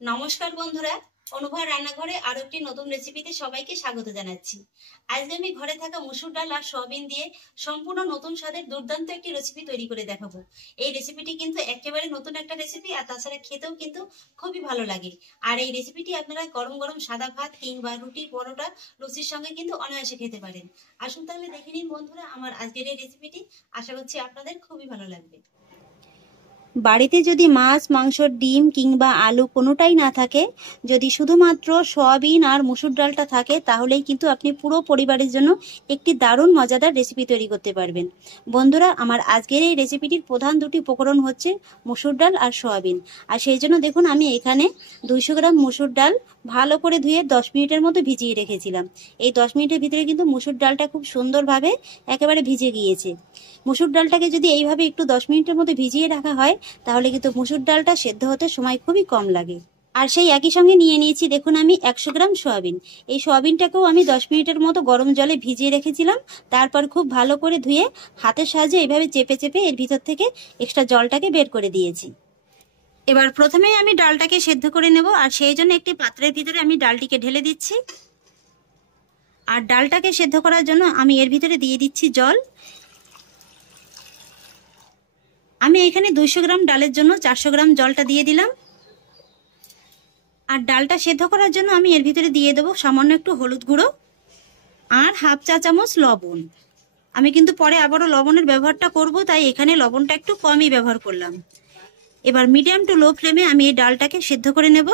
নমস্কার বন্ধুরা, অনুভব রান্নাঘরে আরো একটি নতুন রেসিপিতে সবাইকে স্বাগত জানাচ্ছি। আজকে আমি ঘরে থাকা মসুর ডাল আর সয়াবিন দিয়ে সম্পূর্ণ নতুন স্বাদের দুর্দান্ত একটি রেসিপি তৈরি করে দেখাবো। এই রেসিপিটি কিন্তু একেবারে নতুন একটা রেসিপি, আর তাছাড়া খেতেও কিন্তু খুবই ভালো লাগে। আর এই রেসিপিটি আপনারা গরম গরম সাদা ভাত কিংবা রুটি, পরোটা, লুচির সঙ্গে কিন্তু অনায়াসে খেতে পারেন। আসুন তাহলে দেখে নিন বন্ধুরা আমার আজকের এই রেসিপিটি। আশা করছি আপনাদের খুবই ভালো লাগবে। বাড়িতে যদি মাছ, মাংস, ডিম কিংবা আলু কোনোটাই না থাকে, যদি শুধুমাত্র সয়াবিন আর মসুর ডালটা থাকে, তাহলেই কিন্তু আপনি পুরো পরিবারের জন্য একটি দারুণ মজাদার রেসিপি তৈরি করতে পারবেন। বন্ধুরা, আমার আজকের এই রেসিপিটির প্রধান দুটি উপকরণ হচ্ছে মসুর ডাল আর সয়াবিন। আর সেই জন্য দেখুন, আমি এখানে 200 গ্রাম মসুর ডাল ভালো করে ধুয়ে 10 মিনিটের মতো ভিজিয়ে রেখেছিলাম। এই 10 মিনিটের ভিতরে কিন্তু মসুর ডালটা খুব সুন্দরভাবে একেবারে ভিজে গিয়েছে। মসুর ডালটাকে যদি এইভাবে একটু 10 মিনিটের মতো ভিজিয়ে রাখা হয়, তাহলে কিন্তু মসুর ডালটা সেদ্ধ হতে সময় খুবই কম লাগে। আর সেই একই সঙ্গে নিয়ে নিয়েছি দেখুন আমি 100 গ্রাম সয়াবিন। এই সয়াবিনটাকেও আমি 10 মিনিটের মতো গরম জলে ভিজিয়ে রেখেছিলাম। তারপর খুব ভালো করে ধুয়ে হাতের সাহায্যে এইভাবে চেপে চেপে এর ভিতর থেকে এক্সট্রা জলটাকে বের করে দিয়েছি। এবার প্রথমেই আমি ডালটাকে সেদ্ধ করে নেব, আর সেই জন্য একটি পাত্রের ভিতরে আমি ডালটিকে ঢেলে দিচ্ছি। আর ডালটাকে সেদ্ধ করার জন্য আমি এর ভিতরে দিয়ে দিচ্ছি জল। আমি এখানে 200 গ্রাম ডালের জন্য 400 গ্রাম জলটা দিয়ে দিলাম। আর ডালটা সেদ্ধ করার জন্য আমি এর ভিতরে দিয়ে দেবো সামান্য একটু হলুদ গুঁড়ো আর হাফ চা চামচ লবণ। আমি কিন্তু পরে আবারও লবণের ব্যবহারটা করব, তাই এখানে লবণটা একটু কমই ব্যবহার করলাম। এবার মিডিয়াম টু লো ফ্লেমে আমি এই ডালটাকে সেদ্ধ করে নেব।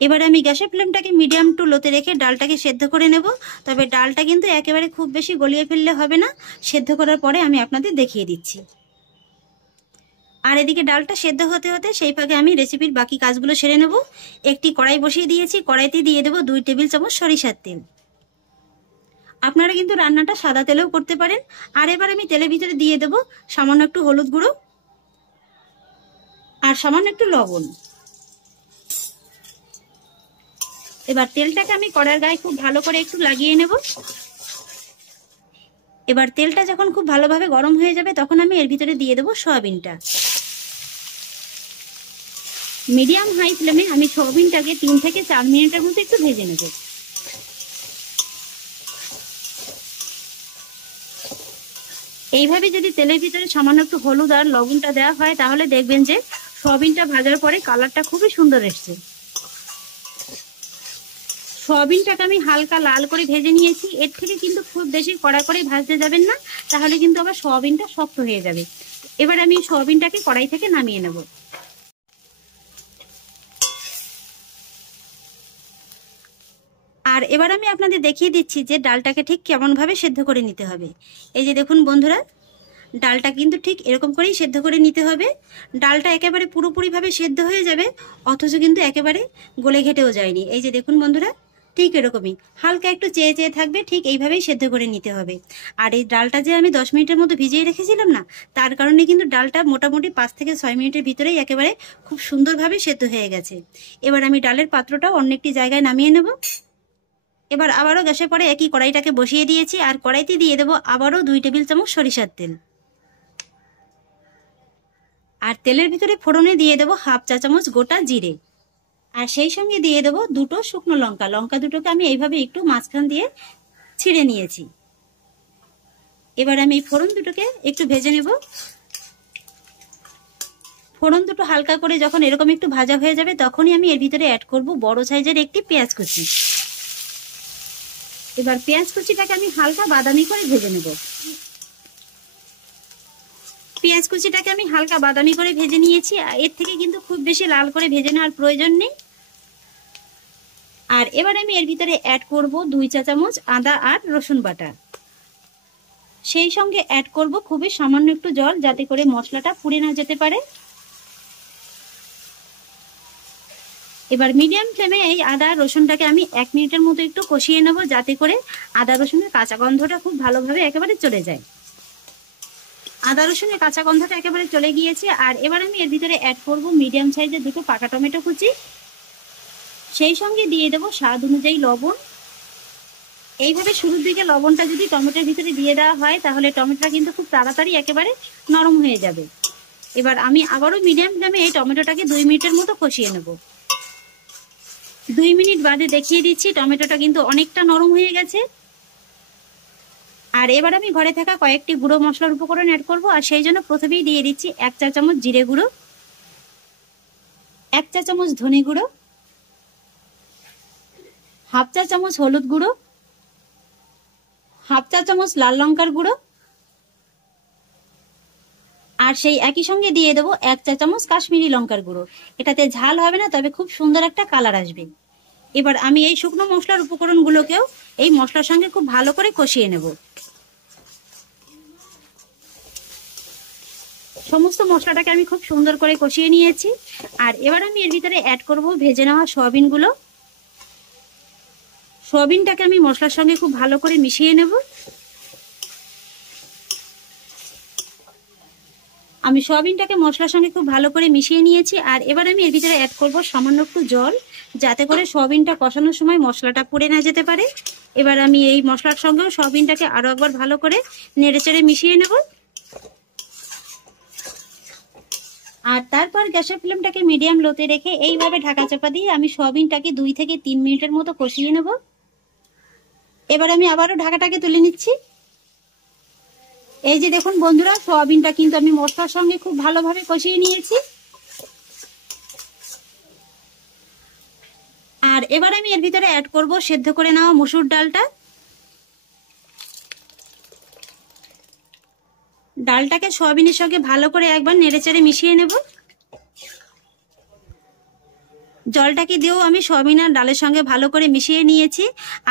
এবার আমি গ্যাসের ফ্লেমটাকে মিডিয়াম টু লোতে রেখে ডালটাকে সেদ্ধ করে নেব। তবে ডালটা কিন্তু একেবারে খুব বেশি গলিয়ে ফেললে হবে না, সেদ্ধ করার পরে আমি আপনাদের দেখিয়ে দিচ্ছি। আর এদিকে ডালটা সেদ্ধ হতে হতে সেই ফাঁকে আমি রেসিপির বাকি কাজগুলো সেরে নেব। একটি কড়াই বসিয়ে দিয়েছি, কড়াইতে দিয়ে দেবো 2 টেবিল চামচ সরিষার তেল। আপনারা কিন্তু রান্নাটা সাদা তেলেও করতে পারেন। আর এবার আমি তেলের ভিতরে দিয়ে দেবো সামান্য একটু হলুদ গুঁড়ো আর সামান্য একটু লবণ। এবার তেলটাকে আমি কড়ার গায়ে খুব ভালো করে একটু লাগিয়ে নেব। এবার তেলটা যখন খুব ভালোভাবে গরম হয়ে যাবে, তখন আমি এর ভিতরে দিয়ে দেবো সয়াবিনটা। মিডিয়াম হাই ফ্লেমে আমি সয়াবিনটাকে 3 থেকে 4 মিনিটের মতো একটু ভেজে নেব। এইভাবে যদি তেলের ভিতরে সামান্য একটু হলুদ আর লবণটা দেওয়া হয়, তাহলে দেখবেন যে সয়াবিনটা ভাজার পরে কালারটা খুবই সুন্দর এসছে। সয়াবিনটাকে আমি হালকা লাল করে ভেজে নিয়েছি। এর থেকে কিন্তু খুব বেশি কড়া করে ভাজতে যাবেন না, তাহলে কিন্তু আবার সয়াবিনটা শক্ত হয়ে যাবে। এবার আমি সয়াবিনটাকে কড়াই থেকে নামিয়ে নেব। আর এবার আমি আপনাদের দেখিয়ে দিচ্ছি যে ডালটাকে ঠিক কেমন ভাবে সেদ্ধ করে নিতে হবে। এই যে দেখুন বন্ধুরা, ডালটা কিন্তু ঠিক এরকম করেই সেদ্ধ করে নিতে হবে। ডালটা একেবারে পুরোপুরিভাবে সেদ্ধ হয়ে যাবে, অথচ কিন্তু একেবারে গলে ঘেটেও যায়নি। এই যে দেখুন বন্ধুরা, ঠিক এরকমই হালকা একটু চেয়ে চেয়ে থাকবে, ঠিক এইভাবেই সেদ্ধ করে নিতে হবে। আর এই ডালটা যে আমি 10 মিনিটের মতো ভিজিয়ে রেখেছিলাম না, তার কারণে কিন্তু ডালটা মোটামুটি 5 থেকে 6 মিনিটের ভিতরেই একেবারে খুব সুন্দরভাবে সেদ্ধ হয়ে গেছে। এবার আমি ডালের পাত্রটাও অন্য একটি জায়গায় নামিয়ে নেব। এবার আবারও গ্যাসে পরে একই কড়াইটাকে বসিয়ে দিয়েছি, আর কড়াইতে দিয়ে দেবো আবারও 2 টেবিল চামচ সরিষার তেল। আর তেলের ভিতরে ফোড়নে দিয়ে দেবো হাফ চা চামচ গোটা জিরে। আর সেই সঙ্গে দিয়ে দেবো 2টো শুকনো লঙ্কা। লঙ্কা দুটোকে আমি এইভাবে একটু মাঝখান দিয়ে ছিঁড়ে নিয়েছি। এবার আমি এই ফোড়ন দুটোকে একটু ভেজে নেব। ফোড়ন দুটো হালকা করে যখন এরকম একটু ভাজা হয়ে যাবে, তখনই আমি এর ভিতরে অ্যাড করব বড় সাইজের একটি পেঁয়াজ কুচি। এবার পেঁয়াজ কুচিটাকে আমি হালকা বাদামি করে ভেজে নেব। পেঁয়াজ কুচিটাকে আমি হালকা বাদামি করে ভেজে নিয়েছি। এর থেকে কিন্তু খুব বেশি লাল করে ভেজে নেওয়ার প্রয়োজন নেই। আর এবার আমি এর ভিতরে অ্যাড করব 2 চা চামচ আদা আর রসুন বাটা। সেই সঙ্গে অ্যাড করব খুবই সামান্য একটু জল, যাতে করে মশলাটা পুড়ে না যেতে পারে। এবার মিডিয়াম ফ্লেমে এই আদা রসুনটাকে আমি 1 মিনিটের মতো একটু কষিয়ে নেব, যাতে করে আদা রসুনের কাঁচা গন্ধটা খুব ভালোভাবে একেবারে চলে যায়। আদা রসুনের কাঁচা গন্ধটা একেবারে চলে গিয়েছে। আর এবার আমি এর ভিতরে অ্যাড করব মিডিয়াম সাইজের 2টো পাকা টমেটো কুচি। সেই সঙ্গে দিয়ে দেবো স্বাদ অনুযায়ী লবণ। এইভাবে শুরুর দিকে লবণটা যদি টমেটোর ভিতরে দিয়ে দেওয়া হয়, তাহলে টমেটোটা কিন্তু খুব তাড়াতাড়ি একেবারে নরম হয়ে যাবে। এবার আমি আবারও মিডিয়াম ফ্লেমে এই টমেটোটাকে 2 মিনিটের মতো কষিয়ে নেব। 2 মিনিট বাদে দেখিয়ে দিচ্ছি টমেটোটা কিন্তু অনেকটা নরম হয়ে গেছে। আর এবার আমি ঘরে থাকা কয়েকটি গুঁড়ো মশলার উপকরণ অ্যাড করব। আর সেই জন্য প্রথমেই দিয়ে দিচ্ছি 1 চা চামচ জিরে গুঁড়ো, 1 চা চামচ ধনে গুঁড়ো, হাফ চা চামচ হলুদ গুঁড়ো, হাফ চা চামচ লাল লঙ্কার গুঁড়ো, আর সেই একই সঙ্গে দিয়ে দেবো 1 চা চামচ কাশ্মীরি লঙ্কার গুঁড়ো। এটাতে ঝাল হবে না, তবে খুব সুন্দর একটা কালার আসবে। এবার আমি এই শুকনো মশলার উপকরণগুলোকেও এই মশলার সঙ্গে খুব ভালো করে কষিয়ে নেব। সমস্ত মশলাটাকে আমি খুব সুন্দর করে কষিয়ে নিয়েছি। আর এবার আমি এর ভিতরে অ্যাড করব ভেজে নেওয়া সয়াবিনগুলো। সয়াবিনটাকে আমি মশলার সঙ্গে খুব ভালো করে মিশিয়ে নেব। আমি সয়াবিনটাকে মশলার সঙ্গে খুব ভালো করে মিশিয়ে নিয়েছি। আর এবার আমি এর ভিতরে অ্যাড করব সামান্য একটু জল, যাতে করে সয়াবিনটা কষানোর সময় মশলাটা পুড়ে না যেতে পারে। এবার আমি এই মশলার সঙ্গেও সয়াবিনটাকে আরো একবার ভালো করে নেড়েচেড়ে মিশিয়ে নেব। আর তারপর গ্যাসের ফ্লেমটাকে মিডিয়াম লোতে রেখে এইভাবে ঢাকা চাপা দিয়ে আমি সয়াবিনটাকে 2 থেকে 3 মিনিটের মতো কষিয়ে নেব। এবার আমি আবারও ঢাকাটাকে তুলে নিচ্ছি। এই যে দেখুন বন্ধুরা, সয়াবিনটা কিন্তু আমি মশলার সঙ্গে খুব ভালোভাবে কষিয়ে নিয়েছি। আর এবার আমি এর ভিতরে অ্যাড করব সেদ্ধ করে নেওয়া মসুর ডালটা। ডালটাকে সয়াবিনের সঙ্গে ভালো করে একবার নেড়েচেড়ে মিশিয়ে নেব। জলটাকে দিয়েও আমি সয়াবিন আর ডালের সঙ্গে ভালো করে মিশিয়ে নিয়েছি।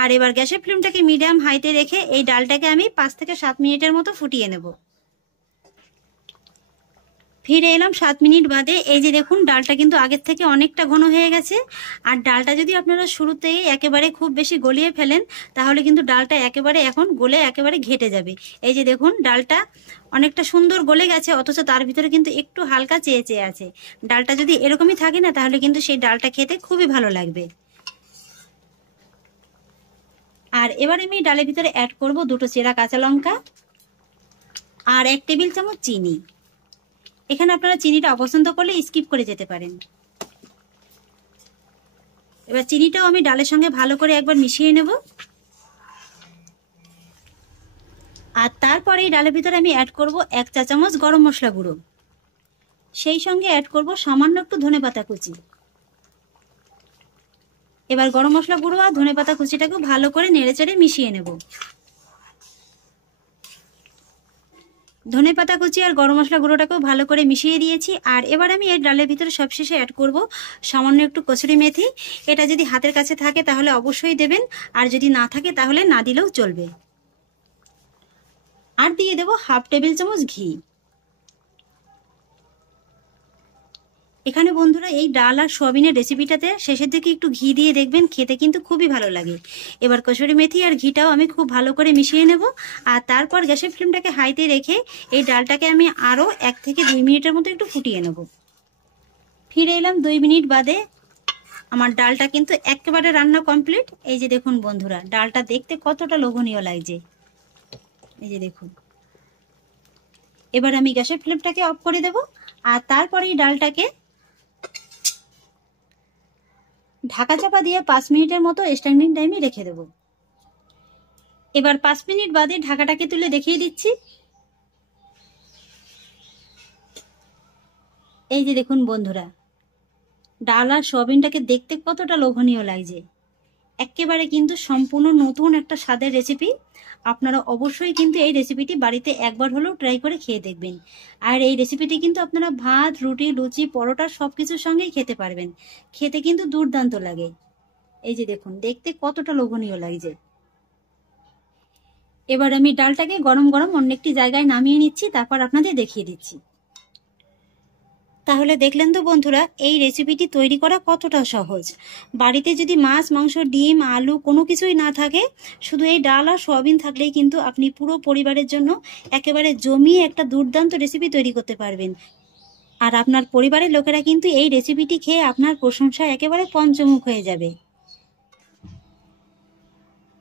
আর এবার গ্যাসের ফ্লেমটাকে মিডিয়াম হাইতে রেখে এই ডালটাকে আমি 5 থেকে 7 মিনিটের মতো ফুটিয়ে নেব। ফিরে এলাম 7 মিনিট বাদে। এই যে দেখুন ডালটা কিন্তু আগের থেকে অনেকটা ঘন হয়ে গেছে। আর ডালটা যদি আপনারা শুরুতেই একেবারে খুব বেশি গলিয়ে ফেলেন, তাহলে কিন্তু ডালটা একেবারে এখন গলে একেবারে ঘেটে যাবে। এই যে দেখুন ডালটা অনেকটা সুন্দর গলে গেছে, অথচ তার ভিতরে কিন্তু একটু হালকা চেয়ে চেয়ে আছে। ডালটা যদি এরকমই থাকে না, তাহলে কিন্তু সেই ডালটা খেতে খুবই ভালো লাগবে। আর এবার আমি ডালের ভিতরে অ্যাড করব 2টো চেরা কাঁচা লঙ্কা আর 1 টেবিল চামচ চিনি। এখানে আপনারা চিনিটা অপছন্দ করলে স্কিপ করে যেতে পারেন। এবার চিনিটাও আমি ডালের সঙ্গে ভালো করে একবার মিশিয়ে নেব। আর তারপরে এই ডালের ভিতরে আমি অ্যাড করব 1 চা চামচ গরম মশলা গুঁড়ো, সেই সঙ্গে অ্যাড করব সামান্য একটু ধনেপাতা কুচি। এবার গরম মশলা গুঁড়ো আর ধনেপাতা কুচিটাকে ভালো করে নেড়েচেড়ে মিশিয়ে নেব। ধনেপাতা কুচি আর গরম মশলা গুঁড়োটাকেও ভালো করে মিশিয়ে দিয়েছি। আর এবার আমি এই ডালের ভিতরে সবশেষে অ্যাড করব সামান্য একটু কসুরি মেথি। এটা যদি হাতের কাছে থাকে তাহলে অবশ্যই দেবেন, আর যদি না থাকে তাহলে না দিলেও চলবে। আর দিয়ে দেব হাফ টেবিল চামচ ঘি। এখানে বন্ধুরা এই ডাল আর সয়াবিনের রেসিপিটাতে শেষের দিকে একটু ঘি দিয়ে দেখবেন, খেতে কিন্তু খুবই ভালো লাগে। এবার কসুরি মেথি আর ঘিটাও আমি খুব ভালো করে মিশিয়ে নেব। আর তারপর গ্যাসের ফ্লেমটাকে হাইতে রেখে এই ডালটাকে আমি আরও 1 থেকে 2 মিনিটের মতো একটু ফুটিয়ে নেব। ফিরে এলাম 2 মিনিট বাদে। আমার ডালটা কিন্তু একেবারে রান্না কমপ্লিট। এই যে দেখুন বন্ধুরা, ডালটা দেখতে কতটা লোভনীয় লাগছে। এই যে দেখুন। এবার আমি গ্যাসের ফ্লেমটাকে অফ করে দেব। আর তারপরে এই ডালটাকে ঢাকা চাপা দিয়ে 5 মিনিটের মতো স্ট্যান্ডিং টাইমে রেখে দেব। এবার 5 মিনিট বাদে ঢাকাটাকে তুলে দেখিয়ে দিচ্ছি। এই যে দেখুন বন্ধুরা, ডাল আর সয়াবিনটাকে দেখতে কতটা লোভনীয় লাগছে। একেবারে কিন্তু সম্পূর্ণ নতুন একটা স্বাদের রেসিপি। আপনারা অবশ্যই কিন্তু এই রেসিপিটি বাড়িতে একবার হলেও ট্রাই করে খেয়ে দেখবেন। আর এই রেসিপিটি কিন্তু আপনারা ভাত, রুটি, লুচি, পরোটা সবকিছুর সঙ্গেই খেতে পারবেন। খেতে কিন্তু দুর্দান্ত লাগে। এই যে দেখুন, দেখতে কতটা লোভনীয় লাগছে। এবার আমি ডালটাকে গরম গরম অন্য একটি জায়গায় নামিয়ে নিচ্ছি, তারপর আপনাদের দেখিয়ে দিচ্ছি। তাহলে দেখলেন তো বন্ধুরা, এই রেসিপিটি তৈরি করা কতটা সহজ। বাড়িতে যদি মাছ, মাংস, ডিম, আলু কোনো কিছুই না থাকে, শুধু এই ডাল আর সয়াবিন থাকলেই কিন্তু আপনি পুরো পরিবারের জন্য একেবারে জমিয়ে একটা দুর্দান্ত রেসিপি তৈরি করতে পারবেন। আর আপনার পরিবারের লোকেরা কিন্তু এই রেসিপিটি খেয়ে আপনার প্রশংসায় একেবারে পঞ্চমুখ হয়ে যাবে।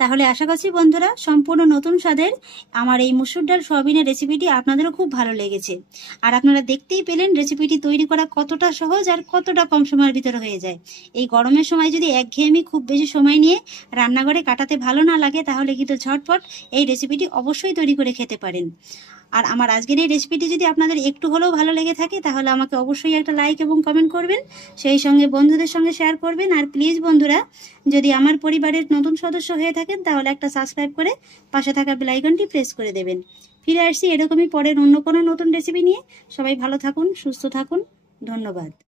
তাহলে আশা করছি বন্ধুরা সম্পূর্ণ নতুন স্বাদের আমার এই মুসুর ডাল সয়াবিনের রেসিপিটি আপনাদেরও খুব ভালো লেগেছে। আর আপনারা দেখতেই পেলেন রেসিপিটি তৈরি করা কতটা সহজ আর কতটা কম সময়ের ভিতরে হয়ে যায়। এই গরমের সময় যদি একঘেয়েমি খুব বেশি সময় নিয়ে রান্নাঘরে কাটাতে ভালো না লাগে, তাহলে কিন্তু ঝটপট এই রেসিপিটি অবশ্যই তৈরি করে খেতে পারেন। আর আমার আজকের এই রেসিপিটি যদি আপনাদের একটু হলেও ভালো লেগে থাকে, তাহলে আমাকে অবশ্যই একটা লাইক এবং কমেন্ট করবেন, সেই সঙ্গে বন্ধুদের সঙ্গে শেয়ার করবেন। আর প্লিজ বন্ধুরা, যদি আমার পরিবারের নতুন সদস্য হয়ে থাকেন, তাহলে একটা সাবস্ক্রাইব করে পাশে থাকা বেল আইকনটি প্রেস করে দেবেন। ফিরে আসছি এরকমই পরের অন্য কোনো নতুন রেসিপি নিয়ে। সবাই ভালো থাকুন, সুস্থ থাকুন, ধন্যবাদ।